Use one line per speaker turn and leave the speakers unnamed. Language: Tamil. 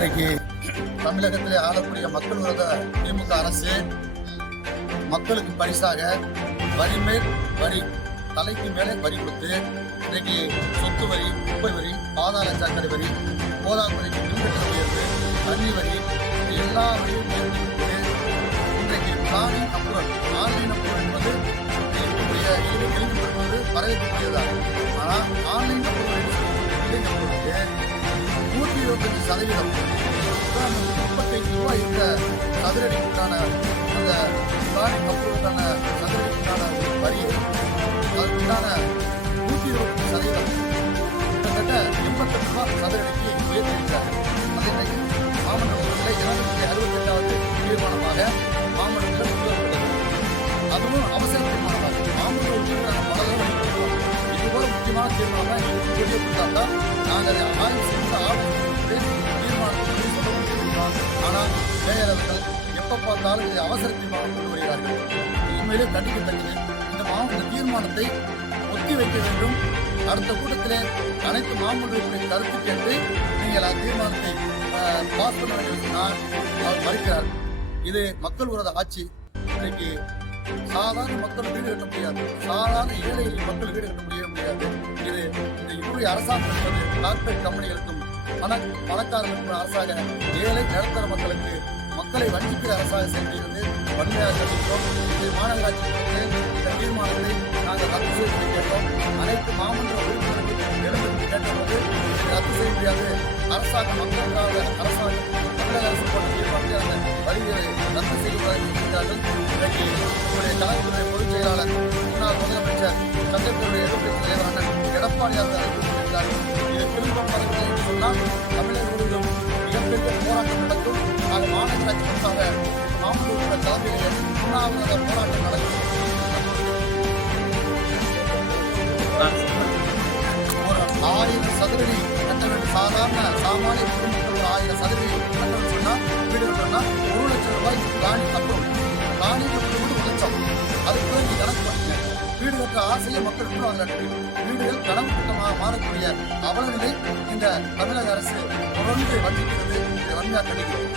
இன்றைக்கு தமிழகத்திலே ஆளக்கூடிய மக்கள் விரோத திமுக அரசு மக்களுக்கு பரிசாக வரி மேல் வரி தலைக்கு மேலே வரி கொடுத்து இன்றைக்கு சொத்து வரி குப்பை வரி பாதாள சாக்கடை வரி போதாக்குறைக்கு மின்கட்ட தண்ணி வரி எல்லா வரியும் சதவீதம். உதாரணத்துக்கு முப்பத்தைந்து ரூபாய் இருக்க சதுரடிக்கான அந்த பிளானிங் அப்ரூவலுக்கான சதுரடிக்கான ஒரு வரி அதுக்குண்டான நூற்றி இருபத்தி சதவீதம். கிட்டத்தட்ட எண்பத்தெட்டு ரூபாய் சதுரடிக்கு உயர்த்தியிருக்காங்க அதை இன்னைக்கு மாமன்றத்தில் இருநூத்தி அறுபத்தி எட்டாவது தீர்மானமாக மாமன்றத்தில் கொண்டு அதுவும் அவசர தீர்மானமாக மாமன்ற உறுப்பினரான பல தடவை இது போல முக்கியமான தீர்மானம் தான் வெளியே கொடுத்தாங்க நாங்கள் அதை ஆய்வு செய்து ஆவணப்படுத்தி சொல்ல முடியும் ஆனால் மேயரவர்கள் எப்போ பார்த்தாலும் இதை அவசர தீர்மானம் கொண்டு வருகிறார்கள். உண்மையிலே கண்டிக்கத்தக்கது இந்த மாவட்ட தீர்மானத்தை ஒத்தி வைக்க வேண்டும். அடுத்த கூட்டத்திலே அனைத்து மாமன்றங்களுடைய கருத்து கேட்டு நீங்கள் அந்த தீர்மானத்தை பாஸ் பண்ண வேண்டும் அவர் மறுக்கிறார். இது மக்கள் உரத ஆட்சி. இன்றைக்கு சாதாரண மக்கள் வீடு கட்ட முடியாது. சாதாரண ஏழை மக்கள் வீடு கட்ட முடியவே முடியாது. இது இந்த இவருடைய அரசாங்கம் கார்பரேட் கம்பெனிகளுக்கு பண பணக்காரர்களுக்கும் அரசாக ஏழை நடுத்தர மக்களுக்கு மக்களை வஞ்சிக்கிற அரசாக செல்கிறது வன்மையாக கண்டிக்கிறோம் இது மாநகராட்சி இந்த தீர்மானத்தை நாங்கள் ரத்து செய்து கேட்டோம் அனைத்து மாமன்ற உறுப்பினர்களுக்கு எழுந்து கேட்டபோது ரத்து செய்ய முடியாது. அரசாங்கம் மக்களுக்காக அரசாங்கம் தமிழக அரசு போன்ற தீர்மானத்தை அந்த வரிகளை ரத்து செய்வதாக இருக்கிறார்கள் இன்றைக்கு உங்களுடைய தலைவருடைய பொதுச் செயலாளர் முன்னாள் முதலமைச்சர் சட்டப்பேரவை எதிர்ப்பு தலைவர் எடப்பாடியார் தலைவர் சொன்னால் தமிழக முழுவதும் மிகப்பெரிய போராட்டம் நடக்கும் அது மாநகராட்சி முன்பாக மாமன்ற உறுப்பினர் தலைமையிலே உண்ணாவிரத போராட்டம் நடக்கும் ஒரு ஆயிரம் சதுரடி கட்ட வேண்டும் சாதாரண சாமானிய குடும்பத்தில் ஒரு ஆயிரம் சதுரடி கட்ட வேண்டும் சொன்னால் வீடு கட்டணும்னா வீடு கட்ட ஆசையை மக்கள் உருவாகிறார்கள் வீடுகள் கனவு திட்டமாக மாறக்கூடிய அவலநிலை இந்த தமிழக அரசு தொடர்ந்து வந்திருக்கிறது. இதை வன்மையாக கண்டிக்கிறோம்